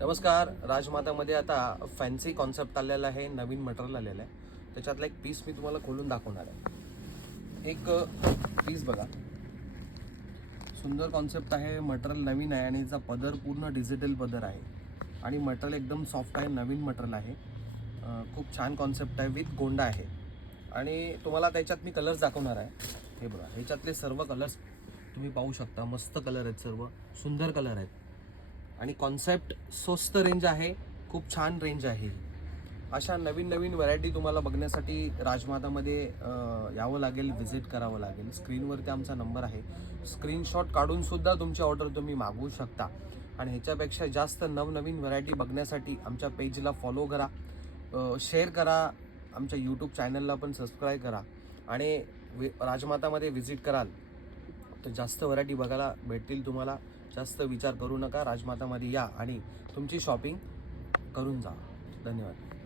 नमस्कार. राजमातामध्ये आता fancy concept आलेला आहे, नवीन मटेरियल आलेलं आहे. त्याच्यातला एक पीस मी तुम्हाला खोलून दाखवणार आहे. एक पीस बघा, सुंदर कॉन्सेप्ट आहे. मटेरियल नवीन आहे आणि याचा पदर पूर्ण डिजिटल पदर आहे आणि मटेरियल एकदम सॉफ्ट आहे, नवीन मटेरियल आहे. खूप छान कॉन्सेप्ट आहे, विथ गोंडा आहे. आणि तुम्हाला त्याच्यात मी कलर्स दाखवणार आहे. हे बघा, ह्याच्यातले सर्व कलर्स तुम्ही पाहू शकता. मस्त कलर आहेत, सर्व सुंदर कलर आहेत आणि कॉन्सेप्ट स्वस्त रेंज आहे, खूप छान रेंज आहे. अशा नवीन नवीन व्हरायटी तुम्हाला बघण्यासाठी राजमातामध्ये यावं लागेल, व्हिजिट करावं लागेल. स्क्रीनवरती आमचा नंबर आहे, स्क्रीनशॉट काढूनसुद्धा तुमची ऑर्डर तुम्ही मागवू शकता. आणि ह्याच्यापेक्षा जास्त नवनवीन व्हरायटी बघण्यासाठी आमच्या पेजला फॉलो करा, शेअर करा, आमच्या यूट्यूब चॅनलला पण सबस्क्राईब करा आणि राजमातामध्ये व्हिजिट कराल तर जास्त व्हरायटी बघायला भेटतील तुम्हाला. जास्त विचार करू नका, राजमातामध्ये या आणि तुमची शॉपिंग करून जा. धन्यवाद.